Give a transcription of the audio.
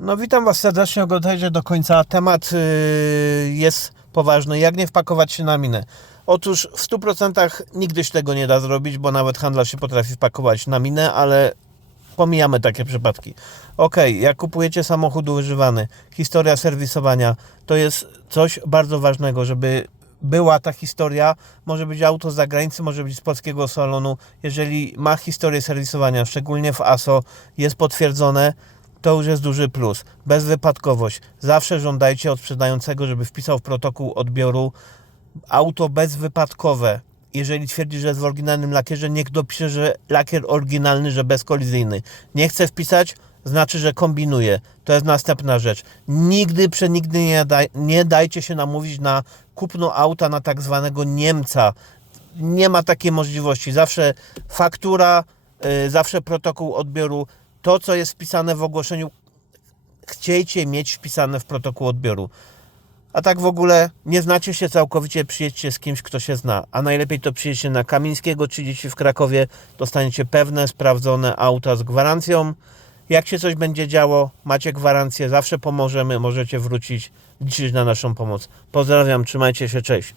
No witam Was serdecznie, oglądajcie do końca. Temat yy, jest poważny. Jak nie wpakować się na minę? Otóż w 100% nigdy się tego nie da zrobić, bo nawet handlarz się potrafi wpakować na minę, ale pomijamy takie przypadki. Ok, jak kupujecie samochód używany, historia serwisowania, to jest coś bardzo ważnego, żeby była ta historia, może być auto z zagranicy, może być z polskiego salonu. Jeżeli ma historię serwisowania, szczególnie w ASO, jest potwierdzone, to już jest duży plus. Bezwypadkowość. Zawsze żądajcie od sprzedającego, żeby wpisał w protokół odbioru auto bezwypadkowe. Jeżeli twierdzi, że jest w oryginalnym lakierze, niech dopisze, że lakier oryginalny, że bezkolizyjny. Nie chce wpisać, znaczy, że kombinuje. To jest następna rzecz. Nigdy, przenigdy nie, daj, nie dajcie się namówić na kupno auta na tak zwanego Niemca. Nie ma takiej możliwości. Zawsze faktura, yy, zawsze protokół odbioru. To, co jest wpisane w ogłoszeniu, chciejcie mieć wpisane w protokół odbioru. A tak w ogóle nie znacie się całkowicie, przyjedźcie z kimś, kto się zna. A najlepiej to przyjedźcie na Kamińskiego 30 w Krakowie. Dostaniecie pewne, sprawdzone auta z gwarancją. Jak się coś będzie działo, macie gwarancję, zawsze pomożemy, możecie wrócić, liczyć na naszą pomoc. Pozdrawiam, trzymajcie się, cześć.